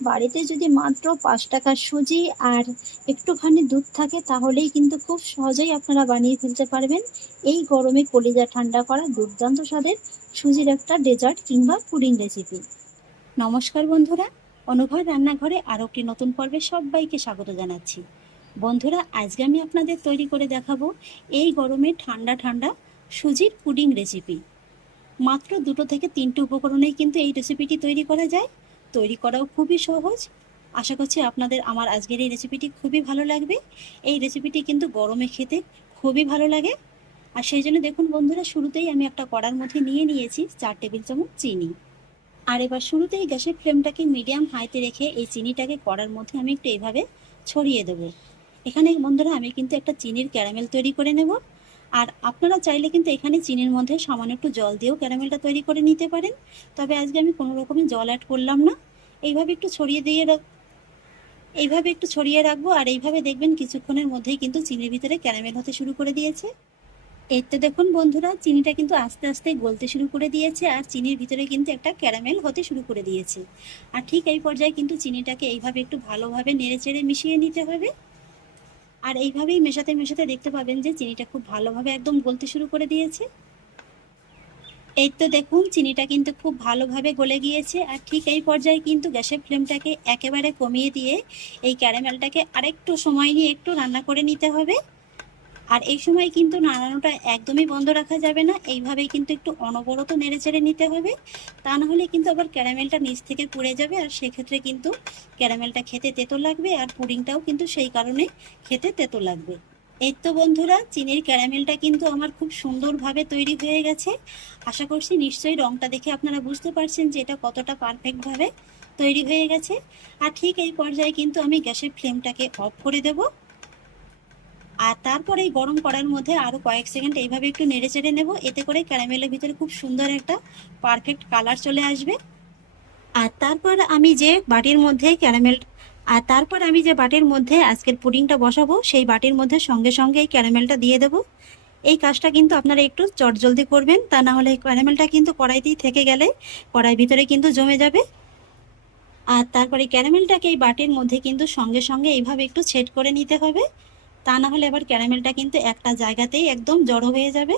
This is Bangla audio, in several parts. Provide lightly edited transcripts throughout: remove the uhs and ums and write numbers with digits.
বাড়িতে যদি মাত্র 5 টাকার সুজি আর একটুখানি দুধ থাকে তাহলেই কিন্তু খুব সহজেই আপনারা বানিয়ে ফেলতে পারবেন এই গরমে কলিজা ঠান্ডা করা দুর্দান্ত স্বাদের সুজির একটা ডেজার্ট কিংবা পুডিং রেসিপি। নমস্কার বন্ধুরা, অনুভব রান্নাঘরে আরও একটি নতুন পর্বে সবাইকে স্বাগত জানাচ্ছি। বন্ধুরা, আজকে আমি আপনাদের তৈরি করে দেখাবো এই গরমে ঠান্ডা ঠান্ডা সুজির পুডিং রেসিপি। মাত্র 2 থেকে 3টে উপকরণেই কিন্তু এই রেসিপিটি তৈরি করা যায়। তৈরি করাও খুবই সহজ। আশা করছি আপনাদের আমার আজকের এই রেসিপিটি খুবই ভালো লাগবে। এই রেসিপিটি কিন্তু গরমে খেতে খুবই ভালো লাগে। আর সেই জন্য দেখুন বন্ধুরা, শুরুতেই আমি একটা কড়ার মধ্যে নিয়ে নিয়েছি 4 টেবিল চামচ চিনি। আর এবার শুরুতেই গ্যাসের ফ্লেমটাকে মিডিয়াম হাইতে রেখে এই চিনিটাকে কড়ার মধ্যে আমি একটু এইভাবে ছড়িয়ে দেবো। এখানে বন্ধুরা আমি কিন্তু একটা চিনির ক্যারামেল তৈরি করে নেব। আর আপনারা চাইলে কিন্তু এখানে চিনির মধ্যে সামান্য একটু জল দিয়েও ক্যারামেলটা তৈরি করে নিতে পারেন। তবে আজকে আমি কোনো রকমের জল অ্যাড করলাম না। এইভাবে একটু ছড়িয়ে রাখবো। আর এইভাবে দেখবেন কিছুক্ষণের মধ্যেই কিন্তু চিনির ভিতরে ক্যারামেল হতে শুরু করে দিয়েছে। এই তো দেখুন বন্ধুরা, চিনিটা কিন্তু আস্তে আস্তে গলতে শুরু করে দিয়েছে আর চিনির ভিতরে কিন্তু একটা ক্যারামেল হতে শুরু করে দিয়েছে। আর ঠিক এই পর্যায়ে কিন্তু চিনিটাকে এইভাবে একটু ভালোভাবে নেড়েচেড়ে মিশিয়ে নিতে হবে। আর এইভাবেই মেশাতে মেশাতে দেখতে পাবেন যে চিনিটা খুব ভালোভাবে একদম গলতে শুরু করে দিয়েছে। এই তো দেখুন চিনিটা কিন্তু খুব ভালোভাবে গলে গিয়েছে। আর ঠিক এই পর্যায়ে কিন্তু গ্যাসের ফ্লেমটাকে একেবারে কমিয়ে দিয়ে এই ক্যারামেলটাকে আরেকটু সময় নিয়ে একটু রান্না করে নিতে হবে। আর এই সময় কিন্তু নাড়ানোটা একদমই বন্ধ রাখা যাবে না, এইভাবেই কিন্তু একটু অনবরত নেড়েচেড়ে নিতে হবে। তা না হলে কিন্তু আবার ক্যারামেলটা নিচ থেকে পুড়ে যাবে আর সেক্ষেত্রে কিন্তু ক্যারামেলটা খেতে তেতো লাগবে আর পুডিংটাও কিন্তু সেই কারণে খেতে তেতো লাগবে। এই তো বন্ধুরা, চিনির ক্যারামেলটা কিন্তু আমার খুব সুন্দরভাবে তৈরি হয়ে গেছে। আশা করছি নিশ্চয়ই রংটা দেখে আপনারা বুঝতে পারছেন যে এটা কতটা পারফেক্টভাবে তৈরি হয়ে গেছে। আর ঠিক এই পর্যায়ে কিন্তু আমি গ্যাসের ফ্লেমটাকে অফ করে দেব। আর তারপরে এই গরম কড়ার মধ্যে আরও কয়েক সেকেন্ড এইভাবে একটু নেড়ে চেড়ে নেব। এতে করে ক্যারামেলের ভিতরে খুব সুন্দর একটা পারফেক্ট কালার চলে আসবে। আর তারপর আমি যে বাটির মধ্যে আজকের পুডিংটা বসাবো সেই বাটির মধ্যে সঙ্গে সঙ্গে এই ক্যারামেলটা দিয়ে দেব। এই কাজটা কিন্তু আপনারা একটু চটজলদি করবেন, তা না হলে ক্যারামেলটা কিন্তু কড়াইতেই থেকে গেলে কড়াইয়ের ভিতরে কিন্তু জমে যাবে। আর তারপরে ক্যারামেলটাকে এই বাটির মধ্যে কিন্তু সঙ্গে সঙ্গে এইভাবে একটু সেট করে নিতে হবে, তা না হলে আবার ক্যারামেলটা কিন্তু একটা জায়গাতেই একদম জড়ো হয়ে যাবে।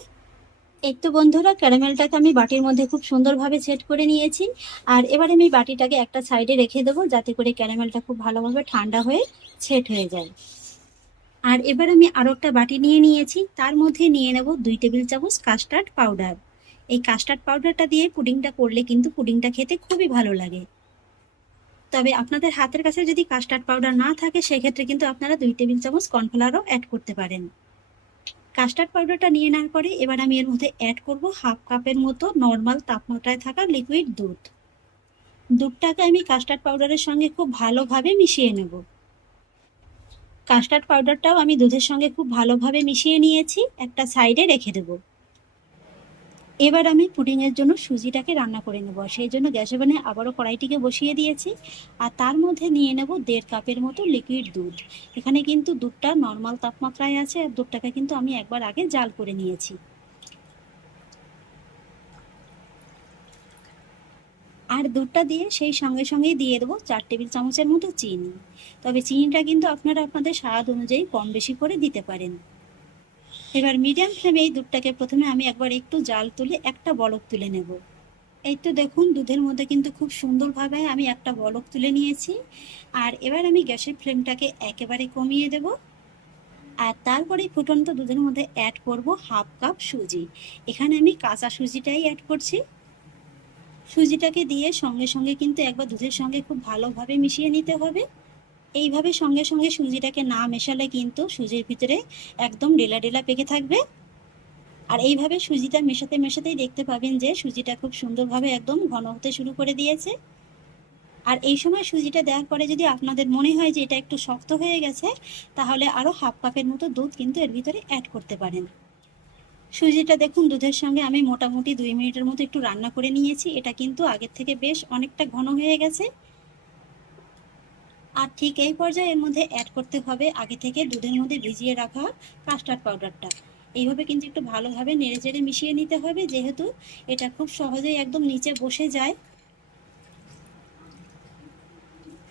এই তো বন্ধুরা, ক্যারামেলটাকে আমি বাটির মধ্যে খুব সুন্দরভাবে সেট করে নিয়েছি। আর এবারে আমি বাটিটাকে একটা সাইডে রেখে দেবো যাতে করে ক্যারামেলটা খুব ভালোভাবে ঠান্ডা হয়ে সেট হয়ে যায়। আর এবার আমি আরও একটা বাটি নিয়ে নিয়েছি, তার মধ্যে নিয়ে নেব 2 টেবিল চামচ কাস্টার্ড পাউডার। এই কাস্টার্ড পাউডারটা দিয়ে পুডিংটা করলে কিন্তু পুডিংটা খেতে খুবই ভালো লাগে। তবে আপনাদের হাতের কাছে যদি কাস্টার্ড পাউডার না থাকে সেক্ষেত্রে কিন্তু আপনারা 2 টেবিল চামচ কর্নফ্লাওয়ারও অ্যাড করতে পারেন। কাস্টার্ড পাউডারটা নিয়ে নেওয়ার পরে এবার আমি এর মধ্যে অ্যাড করব হাফ কাপের মতো নর্মাল তাপমাত্রায় থাকা লিকুইড দুধ। দুধটাকে আমি কাস্টার্ড পাউডারের সঙ্গে খুব ভালোভাবে মিশিয়ে নেব। কাস্টার্ড পাউডারটাও আমি দুধের সঙ্গে খুব ভালোভাবে মিশিয়ে নিয়েছি, একটা সাইডে রেখে দেব। এবার আমি পুডিংয়ের জন্য সুজিটাকে রান্না করে নেব। সেই জন্য গ্যাস ওভেনে আবারও কড়াইটিকে বসিয়ে দিয়েছি। আর তার মধ্যে নিয়ে নেব 1.5 কাপের মতো লিকুইড দুধ। এখানে কিন্তু দুধটা নর্মাল তাপমাত্রায় আছে আর দুধটাকে কিন্তু আমি একবার আগে জাল করে নিয়েছি। আর দুধটা দিয়ে সেই সঙ্গে সঙ্গেই দিয়ে দেবো 4 টেবিল চামচের মতো চিনি। তবে চিনিটা কিন্তু আপনারা আপনাদের স্বাদ অনুযায়ী কম বেশি করে দিতে পারেন। এবার মিডিয়াম ফ্লেমে এই দুধটাকে প্রথমে আমি একবার একটু জাল তুলে একটা বলক তুলে নেব। এই তো দেখুন দুধের মধ্যে কিন্তু খুব সুন্দরভাবে আমি একটা বলক তুলে নিয়েছি। আর এবার আমি গ্যাসের ফ্লেমটাকে একেবারে কমিয়ে দেব। আর তারপরে ফুটন্ত দুধের মধ্যে অ্যাড করব হাফ কাপ সুজি। এখানে আমি কাঁচা সুজিটাই অ্যাড করছি। সুজিটাকে দিয়ে সঙ্গে সঙ্গে কিন্তু একবার দুধের সঙ্গে খুব ভালোভাবে মিশিয়ে নিতে হবে। এইভাবে সঙ্গে সঙ্গে সুজিটাকে না মেশালে কিন্তু সুজির ভিতরে একদম ডেলা ডেলা পেকে থাকবে। আর এইভাবে সুজিটা মেশাতে মেশাতেই দেখতে পাবেন যে সুজিটা খুব সুন্দরভাবে একদম ঘন হতে শুরু করে দিয়েছে। আর এই সময় সুজিটা দেওয়ার পরে যদি আপনাদের মনে হয় যে এটা একটু শক্ত হয়ে গেছে, তাহলে আরও হাফ কাপের মতো দুধ কিন্তু এর ভিতরে অ্যাড করতে পারেন। সুজিটা দেখুন দুধের সঙ্গে আমি মোটামুটি 2 মিনিটের মতো একটু রান্না করে নিয়েছি। এটা কিন্তু আগের থেকে বেশ অনেকটা ঘন হয়ে গেছে। আর ঠিক এই পর্যায়ে এর মধ্যে অ্যাড করতে হবে আগে থেকে দুধের মধ্যে ভিজিয়ে রাখা কাস্টার্ড পাউডারটা। এইভাবে কিন্তু একটু ভালোভাবে নেড়েচেড়ে মিশিয়ে নিতে হবে, যেহেতু এটা খুব সহজেই একদম নিচে বসে যায়।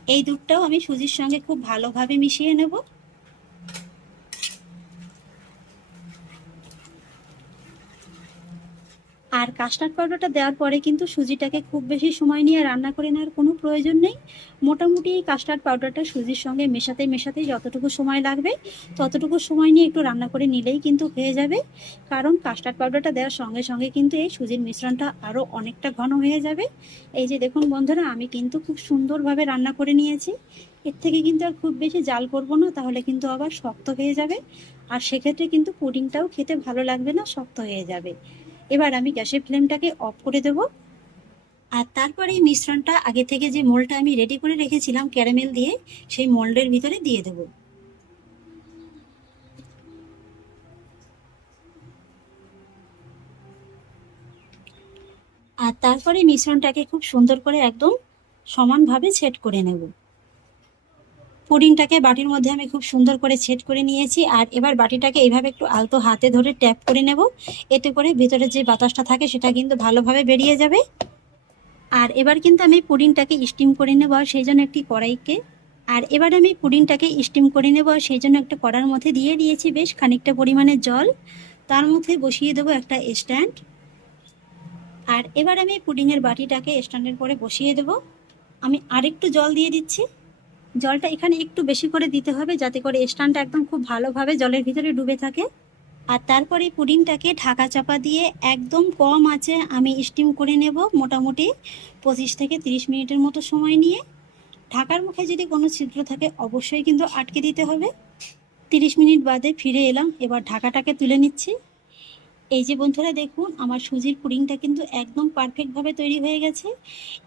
এই দুধটাও আমি সুজির সঙ্গে খুব ভালোভাবে মিশিয়ে নেব। আর কাস্টার্ড পাউডারটা দেওয়ার পরে কিন্তু সুজিটাকে খুব বেশি সময় নিয়ে রান্না করে নেওয়ার কোনো প্রয়োজন নেই। মোটামুটি এই কাস্টার্ড পাউডারটা সুজির সঙ্গে মেশাতে মেশাতে যতটুকু সময় লাগবে ততটুকু সময় নিয়ে একটু রান্না করে নিলেই কিন্তু হয়ে যাবে। কারণ কাস্টার্ড পাউডারটা দেওয়ার সঙ্গে সঙ্গে কিন্তু এই সুজির মিশ্রণটা আরও অনেকটা ঘন হয়ে যাবে। এই যে দেখুন বন্ধুরা, আমি কিন্তু খুব সুন্দরভাবে রান্না করে নিয়েছি। এর থেকে কিন্তু আর খুব বেশি জাল করবো না, তাহলে কিন্তু আবার শক্ত হয়ে যাবে। আর সেক্ষেত্রে কিন্তু পুডিংটাও খেতে ভালো লাগবে না, শক্ত হয়ে যাবে। এবার আমি গ্যাসের ফ্লেমটাকে অফ করে দেব। আর তারপরে এই মিশ্রণটা আগে থেকে যে মোল্ডটা আমি রেডি করে রেখেছিলাম ক্যারামেল দিয়ে, সেই মোল্ডের ভিতরে দিয়ে দেব। আর তারপরে মিশ্রণটাকে খুব সুন্দর করে একদম সমানভাবে সেট করে নেব। পুডিংটাকে বাটির মধ্যে আমি খুব সুন্দর করে সেট করে নিয়েছি। আর এবার বাটিটাকে এইভাবে একটু আলতো হাতে ধরে ট্যাপ করে নেব। এতে করে ভিতরে যে বাতাসটা থাকে সেটা কিন্তু ভালোভাবে বেরিয়ে যাবে। আর এবার কিন্তু আমি পুডিংটাকে স্টিম করে নেব, আর সেই জন্য একটি কড়াইকে এবার আমি পুডিংটাকে স্টিম করে নেব, আর সেই জন্য একটা কড়ার মধ্যে দিয়ে দিয়েছি বেশ খানিকটা পরিমাণে জল। তার মধ্যে বসিয়ে দেবো একটা স্ট্যান্ড। আর এবার আমি পুডিংয়ের বাটিটাকে স্ট্যান্ডের পরে বসিয়ে দেব। আমি আরেকটু জল দিয়ে দিচ্ছি। জলটা এখানে একটু বেশি করে দিতে হবে, যাতে করে স্ট্যান্ডটা একদম খুব ভালোভাবে জলের ভিতরে ডুবে থাকে। আর তারপরে পুডিংটাকে ঢাকা চাপা দিয়ে একদম কম আঁচে আমি স্টিম করে নেব, মোটামুটি 25 থেকে 30 মিনিটের মতো সময় নিয়ে। ঢাকার মুখে যদি কোনো ছিদ্র থাকে অবশ্যই কিন্তু আটকে দিতে হবে। 30 মিনিট বাদে ফিরে এলাম। এবার ঢাকাটাকে তুলে নিচ্ছি। এই যে বন্ধুরা দেখুন, আমার সুজির পুডিংটা কিন্তু একদম পারফেক্টভাবে তৈরি হয়ে গেছে।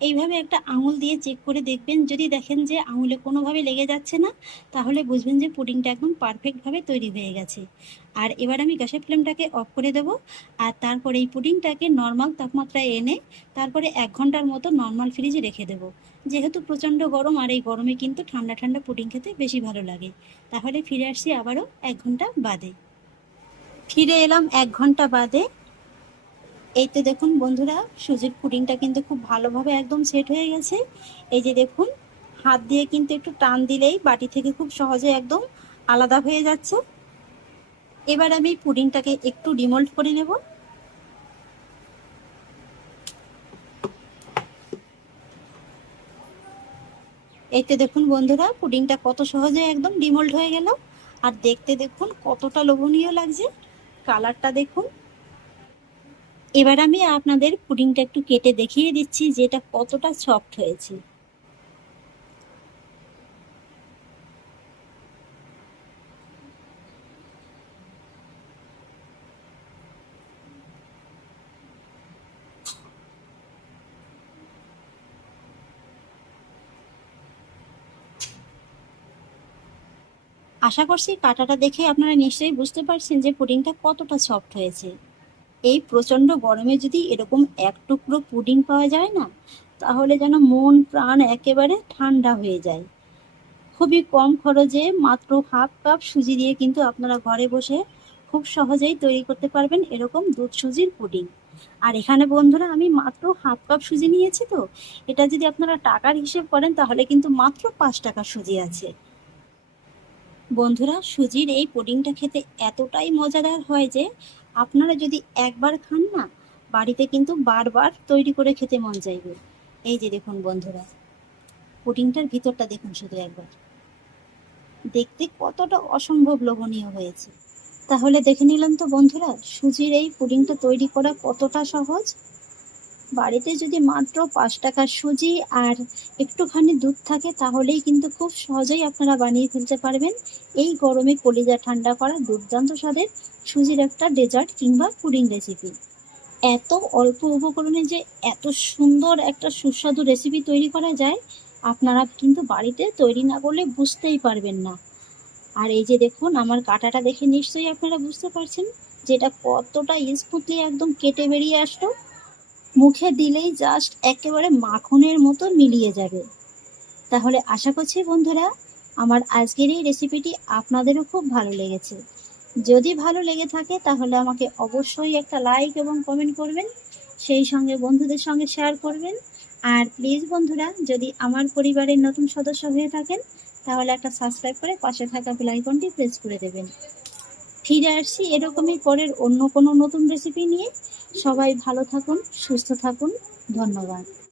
এইভাবে একটা আঙুল দিয়ে চেক করে দেখবেন, যদি দেখেন যে আঙুলে কোনোভাবে লেগে যাচ্ছে না, তাহলে বুঝবেন যে পুডিংটা একদম পারফেক্টভাবে তৈরি হয়ে গেছে। আর এবার আমি গ্যাসের ফ্লেমটাকে অফ করে দেব। আর তারপরে এই পুডিংটাকে নর্মাল তাপমাত্রায় এনে তারপরে 1 ঘন্টার মতো নর্মাল ফ্রিজে রেখে দেব। যেহেতু প্রচণ্ড গরম, আর এই গরমে কিন্তু ঠান্ডা ঠান্ডা পুডিং খেতে বেশি ভালো লাগে। তাহলে ফিরে আসছি আবারও 1 ঘন্টা বাদে। ফিরে এলাম 1 ঘন্টা বাদে। এই তো দেখুন বন্ধুরা, সুজির পুডিংটা কিন্তু খুব ভালোভাবে একদম সেট হয়ে গেছে। এই যে দেখুন, হাত দিয়ে কিন্তু একটু টান দিলেই বাটি থেকে খুব সহজে একদম আলাদা হয়ে যাচ্ছে। এবার আমি পুডিংটাকে একটু ডিমোল্ড করে নেব। এই তো দেখুন বন্ধুরা, পুডিংটা কত সহজে একদম ডিমোল্ড হয়ে গেল। আর দেখতে দেখুন কতটা লোভনীয় লাগছে, কালারটা দেখুন। এবার আমি আপনাদের পুডিংটা একটু কেটে দেখিয়ে দিচ্ছি যে এটা কতটা সফট হয়েছে। আশা করছি কাটাটা দেখে আপনারা নিশ্চয়ই বুঝতে পারছেন যে পুডিংটা কতটা সফট হয়েছে। এই প্রচণ্ড গরমে যদি এরকম এক টুকরো পুডিং পাওয়া যায় না, তাহলে যেন মন প্রাণ একেবারে ঠান্ডা হয়ে যায়। খুবই কম খরচে মাত্র হাফ কাপ সুজি দিয়ে কিন্তু আপনারা ঘরে বসে খুব সহজেই তৈরি করতে পারবেন এরকম দুধ সুজির পুডিং। আর এখানে বন্ধুরা আমি মাত্র হাফ কাপ সুজি নিয়েছি, তো এটা যদি আপনারা টাকার হিসেব করেন তাহলে কিন্তু মাত্র 5 টাকা সুজি আছে। বন্ধুরা, সুজির এই পুডিংটা খেতে এতটাই মজাদার হয় যে আপনারা যদি একবার খান না, বাড়িতে কিন্তু বারবার তৈরি করে খেতে মন চাইবে। এই যে দেখুন বন্ধুরা, পুডিংটার ভিতরটা দেখুন শুধু একবার, দেখতে কতটা অসম্ভব লোভনীয় হয়েছে। তাহলে দেখে নিলাম তো বন্ধুরা, সুজির এই পুডিংটা তৈরি করা কতটা সহজ। বাড়িতে যদি মাত্র 5 টাকার সুজি আর একটুখানি দুধ থাকে, তাহলেই কিন্তু খুব সহজেই আপনারা বানিয়ে ফেলতে পারবেন এই গরমে কলিজা ঠান্ডা করা দুর্দান্ত স্বাদের সুজির একটা ডেজার্ট কিংবা পুডিং রেসিপি। এত অল্প উপকরণে যে এত সুন্দর একটা সুস্বাদু রেসিপি তৈরি করা যায়, আপনারা কিন্তু বাড়িতে তৈরি না করলে বুঝতেই পারবেন না। আর এই যে দেখুন, আমার কাটাটা দেখে নিশ্চয়ই আপনারা বুঝতে পারছেন যে এটা কতটা স্মুথলি একদম কেটে বেরিয়ে আসলো। মুখে দিলেই জাস্ট একেবারে মাখনের মতো মিলিয়ে যাবে। তাহলে আশা করছি বন্ধুরা, আমার আজকের এই রেসিপিটি আপনাদেরও খুব ভালো লেগেছে। যদি ভালো লেগে থাকে তাহলে আমাকে অবশ্যই একটা লাইক এবং কমেন্ট করবেন, সেই সঙ্গে বন্ধুদের সঙ্গে শেয়ার করবেন। আর প্লিজ বন্ধুরা, যদি আমার পরিবারের নতুন সদস্য হয়ে থাকেন তাহলে একটা সাবস্ক্রাইব করে পাশে থাকা বেল আইকনটি প্রেস করে দেবেন। ফিরে আসছি এরকমই পরের অন্য কোনো নতুন রেসিপি নিয়ে। সবাই ভালো থাকুন, সুস্থ থাকুন। ধন্যবাদ।